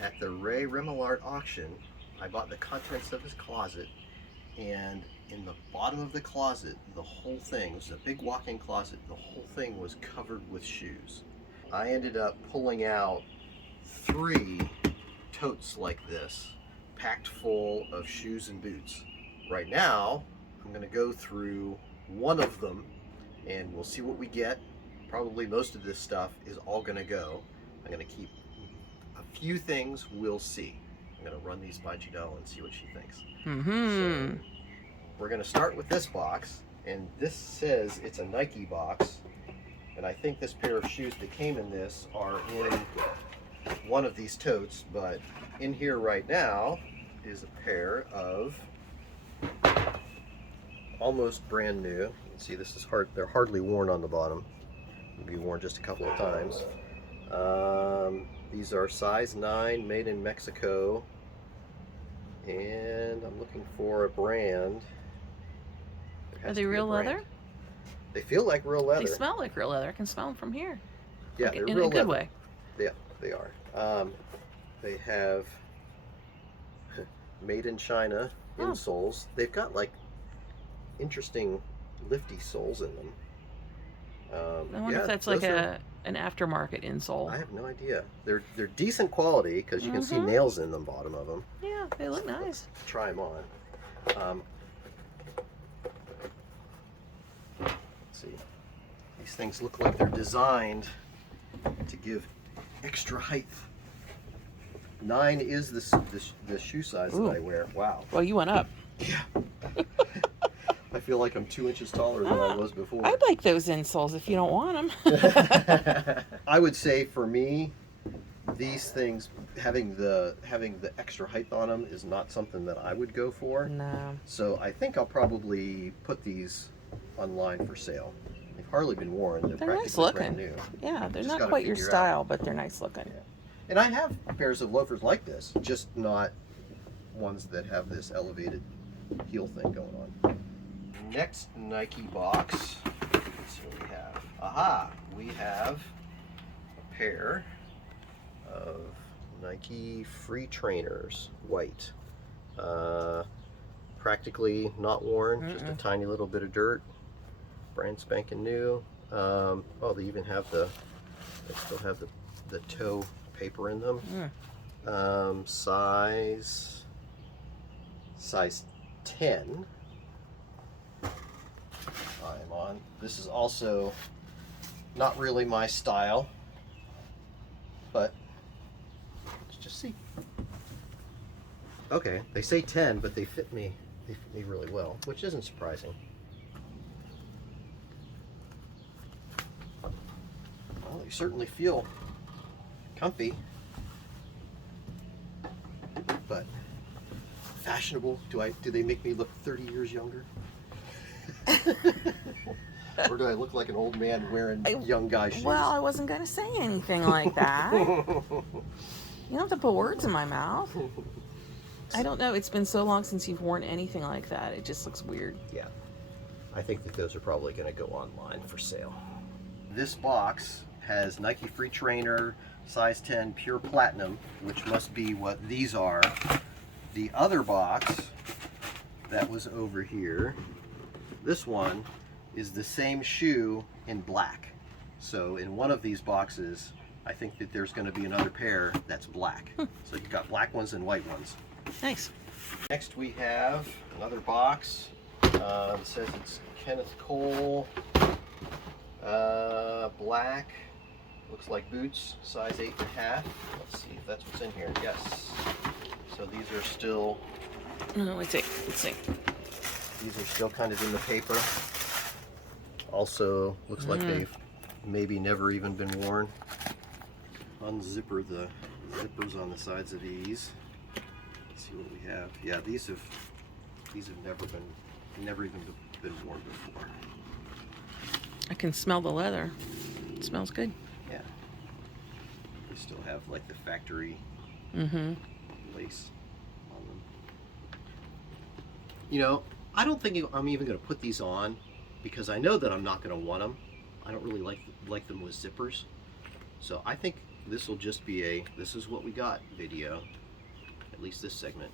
At the Ray Remillard auction, I bought the contents of his closet, and in the bottom of the closet, the whole thing, it was a big walk-in closet, the whole thing was covered with shoes. I ended up pulling out 3 totes like this, packed full of shoes and boots. Right now, I'm gonna go through one of them and we'll see what we get. Probably most of this stuff is all gonna go. I'm gonna keep a few things, we'll see. I'm gonna run these by Janelle and see what she thinks. So we're gonna start with this box, and this says it's a Nike box, and I think this pair of shoes that came in this are in one of these totes, but in here right now is a pair of almost brand new. You can see this is they're hardly worn on the bottom. Maybe worn just a couple of times. These are size 9, made in Mexico, and I'm looking for a brand. Are they real leather? They feel like real leather. They smell like real leather. I can smell them from here. Yeah, like they're in real a good leather. way. Yeah, they are. They have made in China insoles. They've got like interesting lifty soles in them. I wonder if that's like an aftermarket insole. I have no idea. They're decent quality because you can see nails in the bottom of them. Yeah, they look nice. Let's try them on. Let's see. These things look like they're designed to give extra height. 9 is the shoe size that I wear. Wow. Well, you went up. Yeah. I feel like I'm 2 inches taller than I was before. I'd like those insoles if you don't want them. I would say for me, these things having the extra height on them is not something that I would go for. No. So I think I'll probably put these online for sale. They've hardly been worn. They're They're nice practically looking. brand new. Yeah, they're Just not gotta quite your figure style, but they're nice looking. Yeah. And I have pairs of loafers like this, just not ones that have this elevated heel thing going on. Next Nike box, let's see what we have. Aha! We have a pair of Nike Free Trainers, white. Practically not worn, just a tiny little bit of dirt. Brand spanking new. Oh, they even have they still have the toe paper in them. Size 10. I'm on. This is also not really my style, but let's just see. Okay, they say 10, but they fit me. They fit me really well, which isn't surprising. Well, they certainly feel comfy, but fashionable. Do they make me look 30 years younger? Or do I look like an old man wearing young guy shoes? Well, I wasn't going to say anything like that. You don't have to put words in my mouth. I don't know. It's been so long since you've worn anything like that. It just looks weird. Yeah. I think that those are probably going to go online for sale. This box has Nike Free Trainer size 10 pure platinum, which must be what these are. The other box that was over here, this one is the same shoe in black. So in one of these boxes, I think that there's going to be another pair that's black. So you've got black ones and white ones. Nice. Next we have another box. It says it's Kenneth Cole, black. Looks like boots, size 8.5. Let's see if that's what's in here. Yes. So these are still. Let's see. These are still kind of in the paper. Also, looks like they've maybe never even been worn. Unzipper the zippers on the sides of these. Let's see what we have. Yeah, these have never even been worn before. I can smell the leather. It smells good. Yeah. They still have like the factory lace on them. You know, I don't think I'm even going to put these on because I know that I'm not going to want them. I don't really like them with zippers. So I think this will just be a this is what we got video, at least this segment.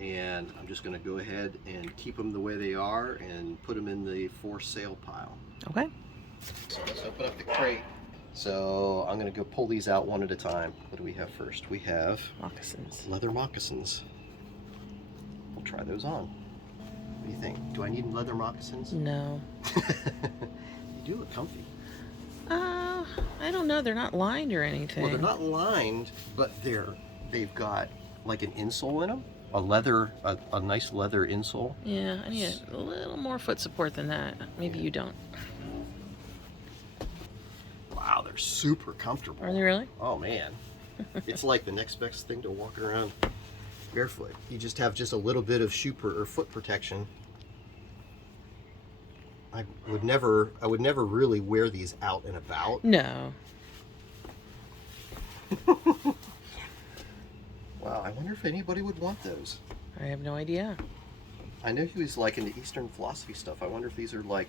And I'm just going to go ahead and keep them the way they are and put them in the for sale pile. Okay. So let's open up the crate. So I'm going to go pull these out one at a time. What do we have first? We have Moccasins. leather moccasins. We'll try those on. What do you think? Do I need leather moccasins? No. They do look comfy. I don't know. They're not lined or anything. Well, they're not lined, but they've got like an insole in them. A nice leather insole. Yeah, I need a little more foot support than that. Maybe you don't. Wow, they're super comfortable. Are they really? Oh man, it's like the next best thing to walking around barefoot. You just have just a little bit of shoe or foot protection. I would never really wear these out and about. No. Wow, I wonder if anybody would want those. I have no idea. I know he was like into Eastern philosophy stuff. I wonder if these are like...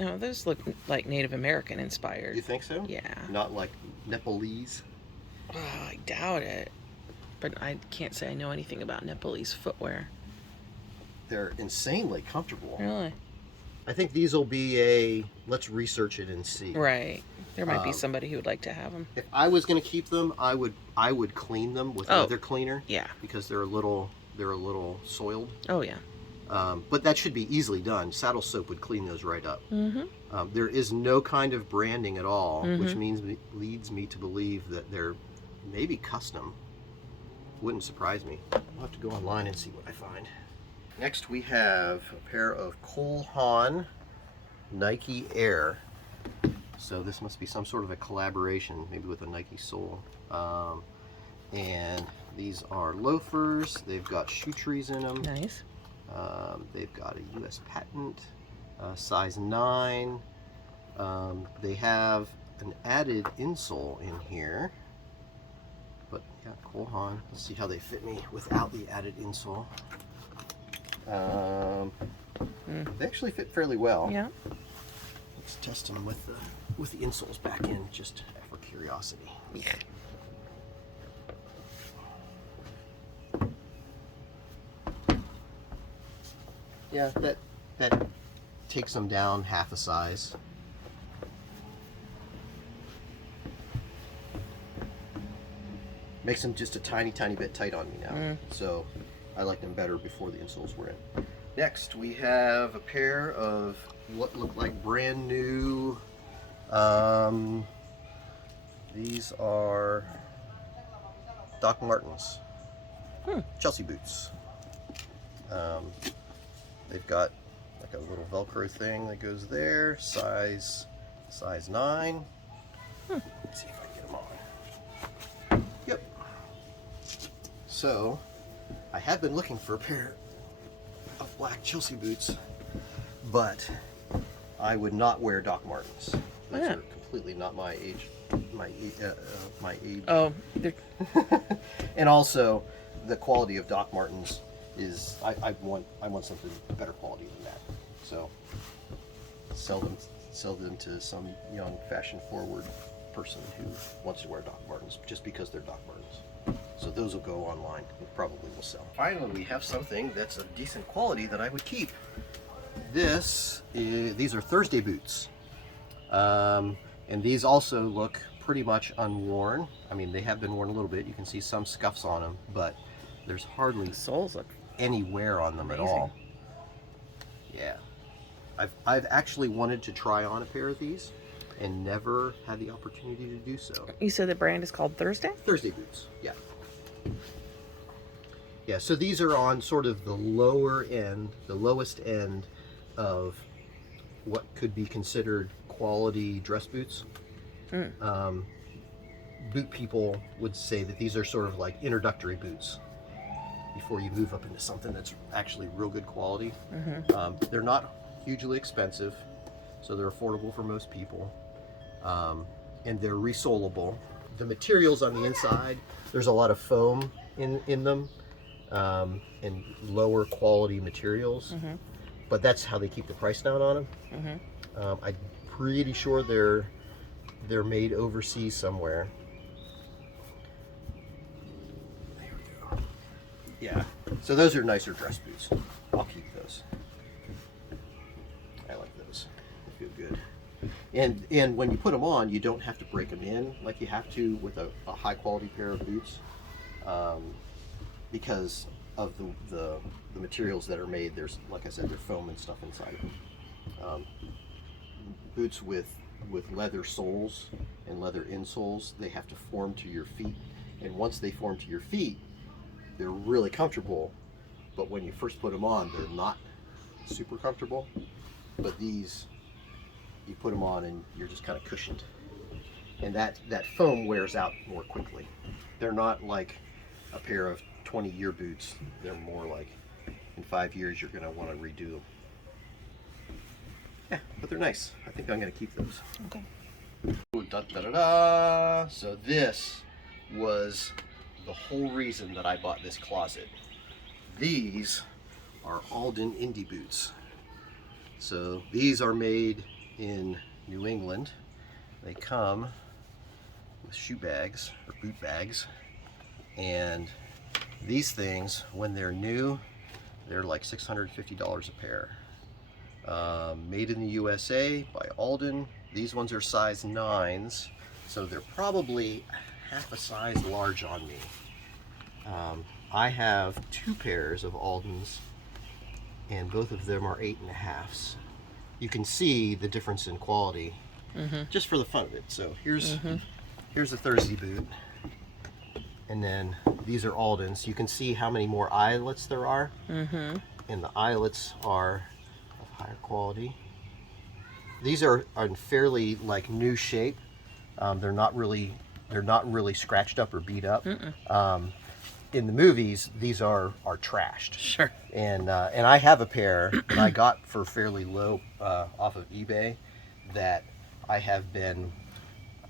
No, those look like Native American inspired. You think so? Yeah. Not like Nepalese? Oh, I doubt it. But I can't say I know anything about Nepalese footwear. They're insanely comfortable. Really? I think these will be a, let's research it and see. Right. There might be somebody who would like to have them. If I was going to keep them, I would clean them with leather cleaner. Yeah. Because they're a little soiled. Oh yeah. But that should be easily done. Saddle soap would clean those right up. Mm-hmm. There is no kind of branding at all, Mm-hmm. which leads me to believe that they're maybe custom. Wouldn't surprise me. I'll have to go online and see what I find. Next we have a pair of Cole Haan Nike Air. So this must be some sort of a collaboration, maybe with a Nike sole. And these are loafers. They've got shoe trees in them. Nice. They've got a U.S. patent, size 9. They have an added insole in here. But yeah, Cole Haan. Let's see how they fit me without the added insole. They actually fit fairly well. Yeah. Let's test them with the insoles back in, just for curiosity. Yeah. Yeah, that takes them down half a size. Makes them just a tiny bit tight on me now. So I like them better before the insoles were in. Next, we have a pair of what look like brand new. These are Doc Martens Chelsea boots. They've got like a little Velcro thing that goes there, size 9. Let's see if I can get them on. Yep. So, I have been looking for a pair of black Chelsea boots, but I would not wear Doc Martens. Those are completely not my age. My age. Oh, And also, the quality of Doc Martens is I want something better quality than that. So sell them to some young fashion forward person who wants to wear Doc Martens just because they're Doc Martens. So those will go online and probably will sell. Finally, we have something that's of decent quality that I would keep. These are Thursday boots. And these also look pretty much unworn. I mean, they have been worn a little bit. You can see some scuffs on them, but there's hardly soles look any wear on them at all. Yeah. I've actually wanted to try on a pair of these and never had the opportunity to do so. You said the brand is called Thursday? Thursday boots, yeah. Yeah, so these are on sort of the lower end, the lowest end of what could be considered quality dress boots. Boot people would say that these are sort of like introductory boots before you move up into something that's actually real good quality. They're not hugely expensive, so they're affordable for most people, and they're resolable. The materials on the inside, there's a lot of foam in them, and lower quality materials, but that's how they keep the price down on them. I'm pretty sure they're they're made overseas somewhere. There we go. Yeah, so those are nicer dress boots. I'll keep those. I like those. They feel good. And when you put them on, you don't have to break them in like you have to with a high quality pair of boots, because of the materials that are made. There's, like I said, there's foam and stuff inside of them. Boots with leather soles and leather insoles, they have to form to your feet, and once they form to your feet, they're really comfortable. But when you first put them on, they're not super comfortable. But these, you put them on and you're just kind of cushioned, and that foam wears out more quickly. They're not like a pair of 20-year boots. They're more like in 5 years you're going to want to redo them. Yeah, but they're nice. I think I'm going to keep those. Okay. Ooh, da, da, da, da. So this was the whole reason that I bought this closet. These are Alden Indy boots. So these are made in New England. They come with shoe bags or boot bags, and these things, when they're new, they're like $650 a pair. Made in the USA by Alden. These ones are size 9s, so they're probably half a size large on me. I have 2 pairs of Aldens, and both of them are 8.5s. You can see the difference in quality, just for the fun of it. So here's a Thursday boot, and then these are Aldens. You can see how many more eyelets there are, and the eyelets are of higher quality. These are in fairly like new shape. They're not really scratched up or beat up. In the movies, these are trashed. Sure. And I have a pair that I got for fairly low off of eBay that I have been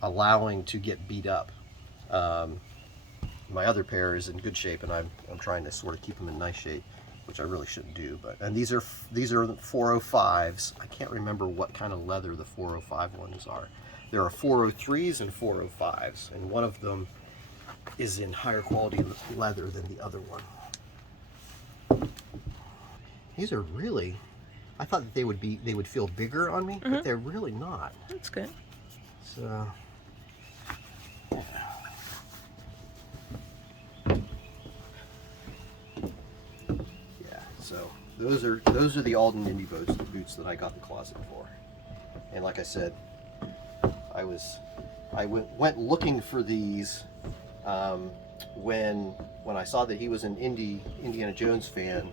allowing to get beat up. My other pair is in good shape, and I'm trying to sort of keep them in nice shape, which I really shouldn't do. And these are the 405s. I can't remember what kind of leather the 405 ones are. There are 403s and 405s, and one of them is in higher quality leather than the other one. These are really, I thought that they would feel bigger on me, but they're really not. That's good. So yeah. So those are the Alden Indy boots that I got the closet for. And like I said, I went looking for these when I saw that he was an Indiana Jones fan,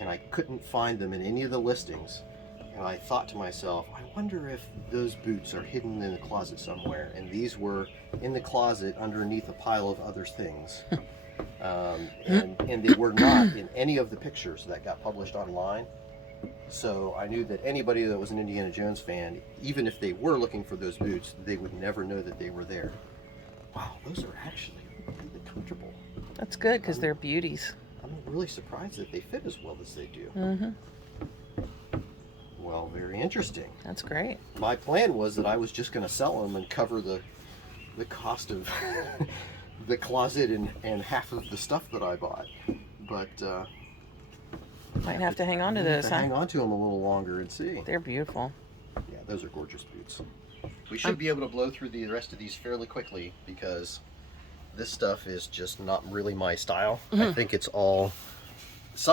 and I couldn't find them in any of the listings. And I thought to myself, I wonder if those boots are hidden in the closet somewhere. And these were in the closet underneath a pile of other things. And they were not in any of the pictures that got published online. So I knew that anybody that was an Indiana Jones fan, even if they were looking for those boots, they would never know that they were there. Wow, those are actually really comfortable. That's good, because they're beauties. I'm really surprised that they fit as well as they do. Well, very interesting. That's great. My plan was that I was just going to sell them and cover the cost of the closet and half of the stuff that I bought. But Might have to hang on to those, huh? Hang on to them a little longer and see. They're beautiful. Yeah, those are gorgeous boots. We should be able to blow through the rest of these fairly quickly, because this stuff is just not really my style. I think it's all,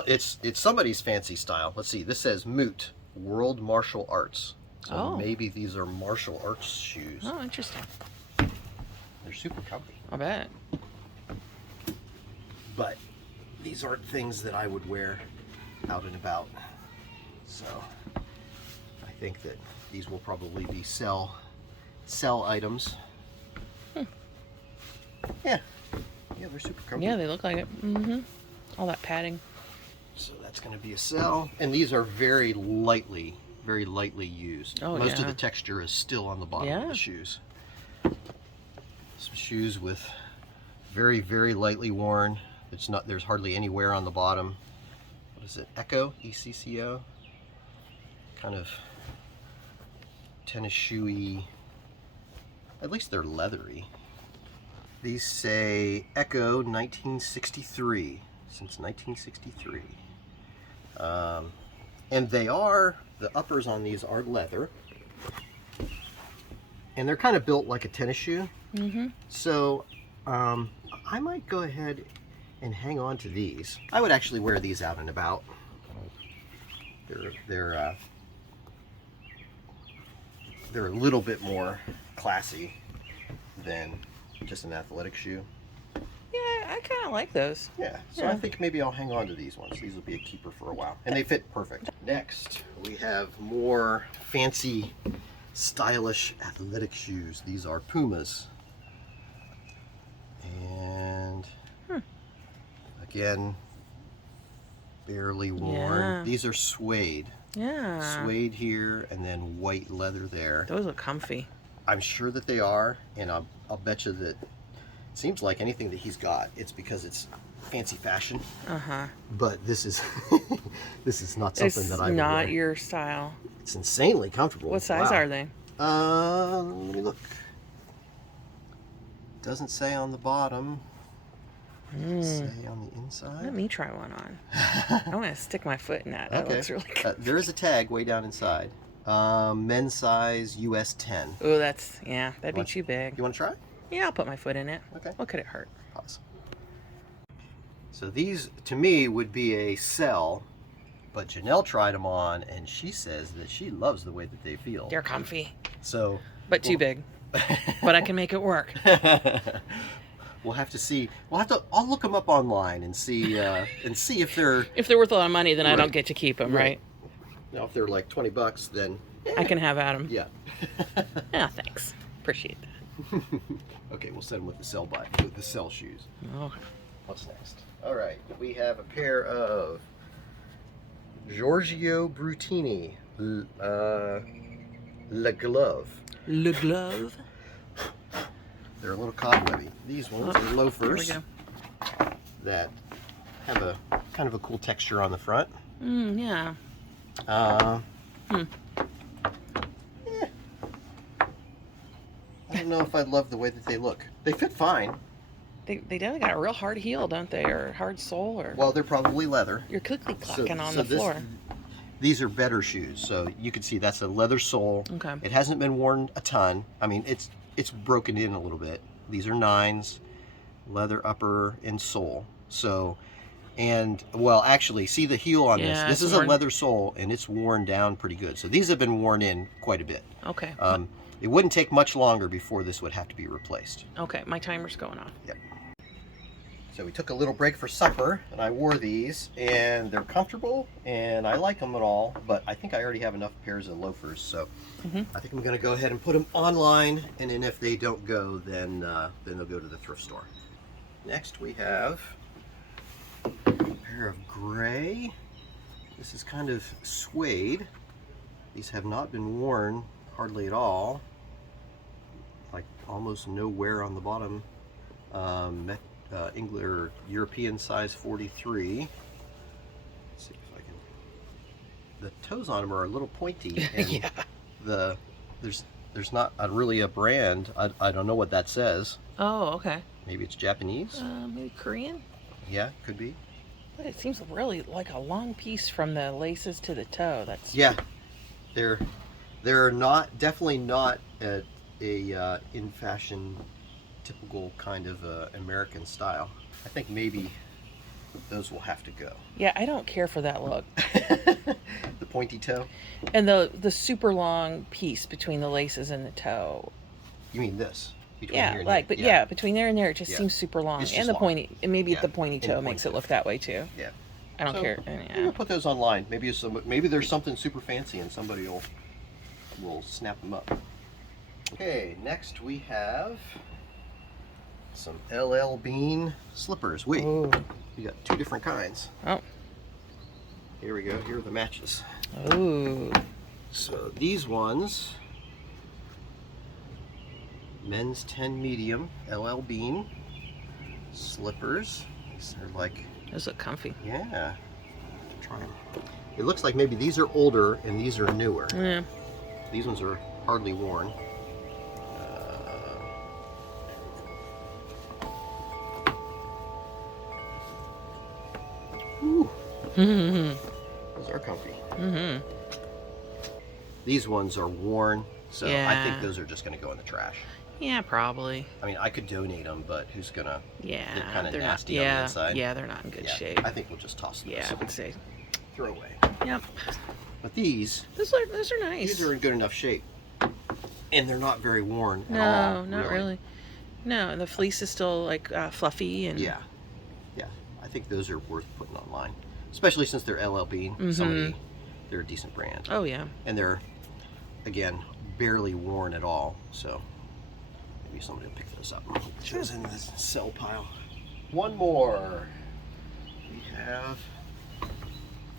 it's somebody's fancy style. Let's see, this says Moot, World Martial Arts. So maybe these are martial arts shoes. Oh, interesting. They're super comfy. I bet. But these aren't things that I would wear out and about. So I think that these will probably be sell items. Yeah, they're super comfy. Yeah, they look like it. All that padding. So that's going to be a sell. And these are very lightly used. Most of the texture is still on the bottom of the shoes. Some shoes with very, very lightly worn. It's not, there's hardly any wear on the bottom. What is it? Echo? ECCO? Kind of tennis shoey At least they're leathery. These say Echo 1963, since 1963. And they are, the uppers on these are leather. And they're kind of built like a tennis shoe. Mm-hmm. So I might go ahead and hang on to these. I would actually wear these out and about. They're a little bit more classy than just an athletic shoe. Yeah, I kind of like those. Yeah, so I think maybe I'll hang on to these ones. These will be a keeper for a while. And they fit perfect. Next, we have more fancy, stylish athletic shoes. These are Pumas. And again, barely worn. Yeah. These are suede. Yeah. Suede here and then white leather there. Those look comfy. I'm sure that they are, and I'll bet you that it seems like anything that he's got, it's because it's fancy fashion. Uh-huh. But this is this is not something that I would It's not wear. your style. It's insanely comfortable. What size are they? Let me look. Doesn't say on the bottom. Does it say on the inside? Let me try one on. I want to stick my foot in that. That Okay. looks really good. There is a tag way down inside. Men's size US 10. Oh, that'd be Want- too big. You want to try? Yeah, I'll put my foot in it. Okay. What could it hurt? Pause. So these, to me, would be a sell, but Janelle tried them on, and she says that she loves the way that they feel. They're comfy, So, but too big. But I can make it work. we'll have to see. I'll look them up online and see if they're, If they're worth a lot of money, then I Right. don't get to keep them, right? you know, if they're like $20, then I can have at them. yeah. Yeah, thanks. Appreciate that. Okay, we'll send them with the sell shoes. Oh, What's next? All right, we have a pair of Giorgio Brutini Le Glove. Le Glove. They're a little cobwebby. These ones are loafers Here that have a kind of a cool texture on the front. we go. Yeah. Yeah. I don't know if I love the way that they look. They fit fine. They definitely got a real hard heel, don't they? Or hard sole, or Well, they're probably leather. you're clickly clacking on the this- floor. These are better shoes. So you can see that's a leather sole. Okay. It hasn't been worn a ton. I mean, it's broken in a little bit. These are 9s, leather upper and sole. So, and well, actually, see the heel on this. Yeah, This it's is a worn. leather sole, and it's worn down pretty good. So these have been worn in quite a bit. Okay. It wouldn't take much longer before this would have to be replaced. Okay, my timer's going off. Yep. So we took a little break for supper, and I wore these, and they're comfortable, and I like them at all, but I think I already have enough pairs of loafers, so I think I'm going to go ahead and put them online, and then if they don't go, then they'll go to the thrift store. Next we have a pair of gray. This is kind of suede. These have not been worn hardly at all, like almost no wear on the bottom. English or European size 43. Let's see if I can. The toes on them are a little pointy, and Yeah. there's not really a brand. I don't know what that says. Oh, okay. Maybe it's Japanese. Maybe Korean? Yeah, could be. But it seems really like a long piece from the laces to the toe. That's Yeah, they're definitely not a in fashion typical kind of American style. I think maybe those will have to go. Yeah, I don't care for that look. The pointy toe. And the super long piece between the laces and the toe. You mean this? Between Yeah, here and like, here. but yeah, between there and there, it just Yeah. seems super long. It's just And the long. pointy, and maybe Yeah, the pointy and the toe pointy makes it toe. look that way too. Yeah. I don't So, care. I'm Yeah. gonna put those online. Maybe there's something super fancy and somebody will snap them up. Okay, next we have some LL Bean slippers. Wait, Oh. we got 2 different kinds. Oh. Here we go. Here are the matches. Ooh. So these ones, men's 10 medium LL Bean slippers. These are like, Those look comfy. yeah. Try them. It looks like maybe these are older and these are newer. Yeah. These ones are hardly worn. Ooh, Mm-hmm. those are comfy. Mm-hmm. These ones are worn, so I Yeah. think those are just going to go in the trash. Yeah, probably. I mean, I could donate them, but who's gonna? Yeah, They're kind of they're nasty not. on the Yeah, inside. yeah, they're not in good Yeah, shape. I think we'll just toss those. Yeah, I would say. Throw away. Yep. But these Those are nice. are in good enough shape, and they're not very worn No, at all. not really. No, and the fleece is still like fluffy and. Yeah, yeah. I think those are worth putting online, especially since they're LLB. They're a decent brand. Oh yeah. And they're, again, barely worn at all. So maybe somebody will pick those up. Sure. Those in this cell pile. One more. We have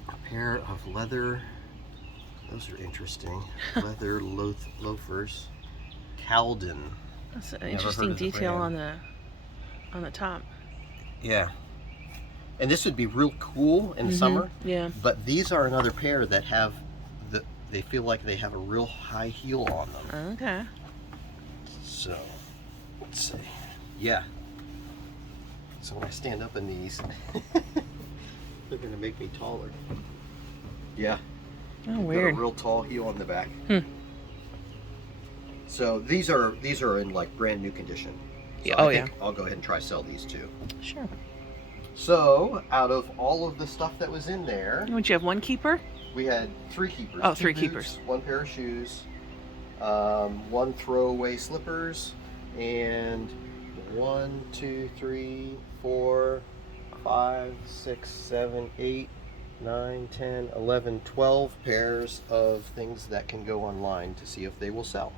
a pair of leather. Those are interesting. Leather loafers. Alden. That's an Never interesting heard of the detail brand. on the top. Yeah. And this would be real cool in the summer. Yeah. But these are another pair that have they feel like they have a real high heel on them. Okay. So, let's see. Yeah. So when I stand up in these, they're going to make me taller. Yeah. Oh, Got weird. a real tall heel on the back. Hmm. So these are in like brand new condition. So Yeah. I Oh think yeah. I'll go ahead and try sell these too. Sure. So out of all of the stuff that was in there, Would you have one keeper? we had 3 keepers. Oh, 2 3 boots, keepers. 1 pair of shoes, 1 throwaway slippers, and 1, 2, 3, 4, 5, 6, 7, 8, 9, 10, 11, 12 pairs of things that can go online to see if they will sell.